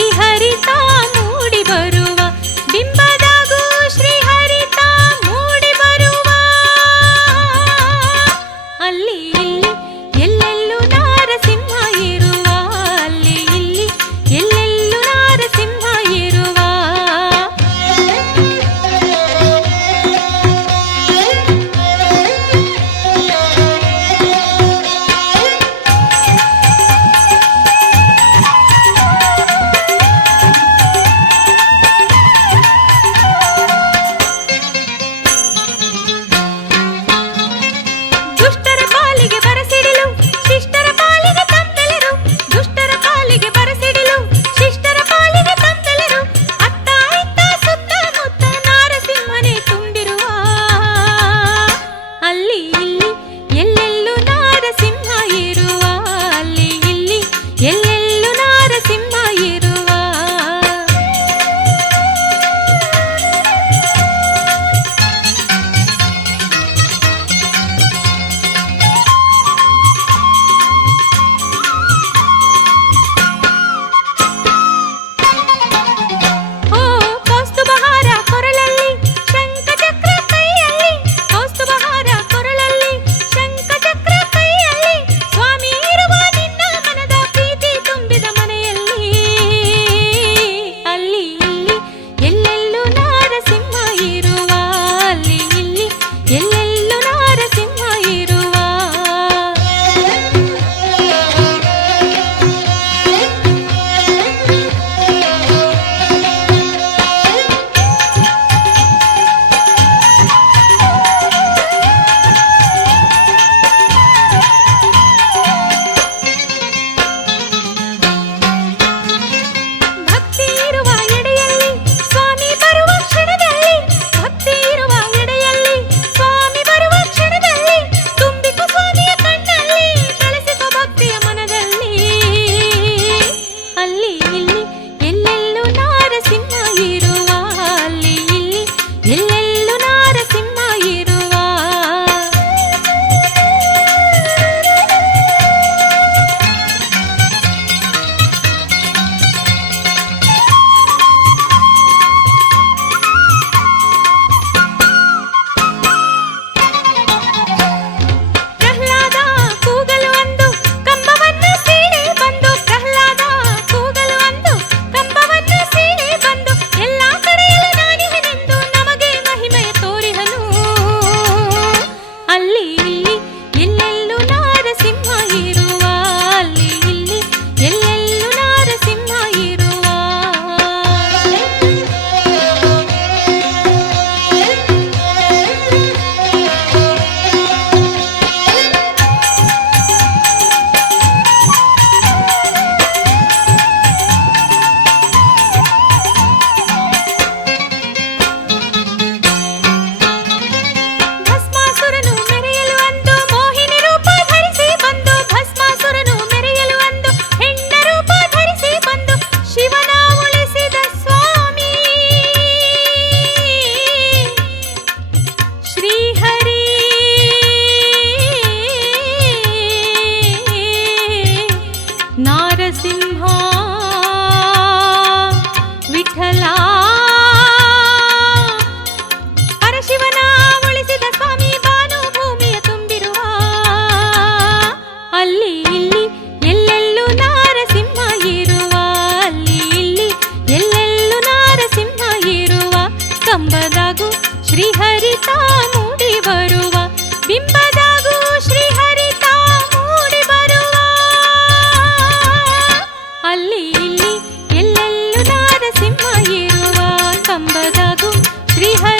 ಶ್ರೀಹರಿತ ಮೂಡಿ ಬರುವ ಬಿಂಬದಾಗೂ ಶ್ರೀಹರಿತ ಮೂಡಿ ಬರುವ ಅಲ್ಲಿ ಇಲ್ಲಿ ಎಲ್ಲೆಲ್ಲೂ ನಾರಸಿಂಹ ಇರುವ ಅಲ್ಲಿ ಇಲ್ಲಿ ಎಲ್ಲೆಲ್ಲೂ ನಾರಸಿಂಹ ಇರುವ ದುಷ್ಟರ ಪಾಲಿಗೆ ಬರಸಿಡಿಲು ಶಿಷ್ಟರ ಪಾಲಿಗೆ ತಂದೆಲೆರು ದುಷ್ಟರ ಪಾಲಿಗೆ ಬರಸಿಡಿಲು ಶಿಷ್ಟರ ಪಾಲಿಗೆ ತಂದೆಲೆರು ಅತ್ತ ಇತ್ತ ಸುತ್ತ ಮುತ್ತ ನಾರಸಿಂಹನೇ ತುಂಬಿರುವ ಅಲ್ಲಿ ಇಲ್ಲಿ ಎಲ್ಲೆಲ್ಲೂ ನಾರಸಿಂಹ ಇರುವ ಅಲ್ಲಿ ಇಲ್ಲಿ ಎಲ್ಲೆಲ್ಲೂ ನಾರಸಿಂಹ ಇರುವ ಓ ಕೌಸ್ತುಭಹಾರ ಕೊರಳಲ್ಲಿ ಶಂಖಚಕ್ರ ಕೈಯಲ್ಲಿ ಕೌಸ್ತುಭಹಾರ ಕೊರಳಲ್ಲಿ ಶಂಖಚಕ್ರ ಕೈಯಲ್ಲಿ ಸ್ವಾಮಿ ಇರುವ ನಿನ್ನ ಮನದ ಪ್ರೀತಿ ತುಂಬಿದ ಮನೆಯಲ್ಲಿ ಅಲ್ಲಿ ಇಲ್ಲಿ ಎಲ್ಲೆಲ್ಲೂ ನಾರಸಿಂಹ ಇರುವ ಅಲ್ಲಿ ಇಲ್ಲಿ ಎಲ್ಲೆಲ್ಲೂ ನಾರಸಿಂಹ ಇರುವ ಭಕ್ತಿ ಇರುವ ಎಡೆಯಲ್ಲಿ ಸ್ವಾಮಿ ಬರುವ ಕ್ಷಣದಲ್ಲಿ ಭಕ್ತಿ ಇರುವ ಎಡೆಯಲ್ಲಿ ಸ್ವಾಮಿ ಬರುವ ಕ್ಷಣದಲ್ಲಿ ತುಂಬಿಕೊ ಸ್ವಾಮಿಯ ಕಣ್ಣಲ್ಲಿ ಬೆಳೆಸಿಕೊ ಭಕ್ತಿಯ ಮನದಲ್ಲಿ ಅಲ್ಲಿ ಇಲ್ಲಿ ಎಲ್ಲೆಲ್ಲೂ ನಾರಸಿಂಹ ಇರುವ ಅಲ್ಲಿ ಇಲ್ಲಿ ಎಲ್ಲೆಲ್ಲೂ ನಾರಸಿಂಹ ಇರುವ ಪ್ರಹ್ಲಾದ ಕೂಗಲು ಅಂದು ಕಂಬವನ್ನು ಸೀಳಿ ಬಂದು ಪ್ರಹ್ಲಾದ ಕೂಗಲು ಅಂದು ಕಂಬವನ್ನು ಸೀಳಿ ಬಂದು ಎಲ್ಲಾ ಕಡೆಯಲ್ಲೂ ನಾನಿಹನೆಂದು ನಮಗೆ ಮಹಿಮೆಯ ತೋರಿಹನು ಅಲ್ಲಿ ಇಲ್ಲಿ ಎಲ್ಲೆಲ್ಲೂ ನಾರಸಿಂಹ ಇರುವ ಅಲ್ಲಿ ಇಲ್ಲಿ ಎಲ್ಲೆಲ್ಲೂ ನಾರಸಿಂಹ ಇರುವ ಭಸ್ಮಾಸುರನು ಮೆರೆಯಲು ಅಂದು ಮೋಹಿನಿ ರೂಪ ಧರಿಸಿ ಬಂದು ಭಸ್ಮಾಸುರನು ಮೆರೆಯಲು ಅಂದು ಹೆಣ್ಣ ರೂಪ ಧರಿಸಿ ಬಂದು ಶಿವನ ಉಳಿಸಿದ ಸ್ವಾಮಿ ಶ್ರೀಹರಿ ನಾರಸಿಂಹ ವಿಠಲ ಪರಶಿವನ ಉಳಿಸಿದ ಸ್ವಾಮಿ ಭಾನುಭೂಮಿಯ ತುಂಬಿರುವ ಅಲ್ಲಿ ಇಲ್ಲಿ ಎಲ್ಲೆಲ್ಲೂ ನಾರಸಿಂಹ ಇರುವ ಅಲ್ಲಿ ಇಲ್ಲಿ ಎಲ್ಲೆಲ್ಲೂ ನಾರಸಿಂಹ ಇರುವ ಕಂಬದಾಗೂ ಶ್ರೀಹರಿತ ಮೂಡಿ ಬರುವ ಬಿಂಬದಾಗೂ ಶ್ರೀಹರಿತ ಮೂಡಿ ಬರುವ ಅಲ್ಲಿ ಇಲ್ಲಿ ಎಲ್ಲೆಲ್ಲೂ ನಾರಸಿಂಹ ಇರುವ ಕಂಬದಾಗೂ ಶ್ರೀಹರಿ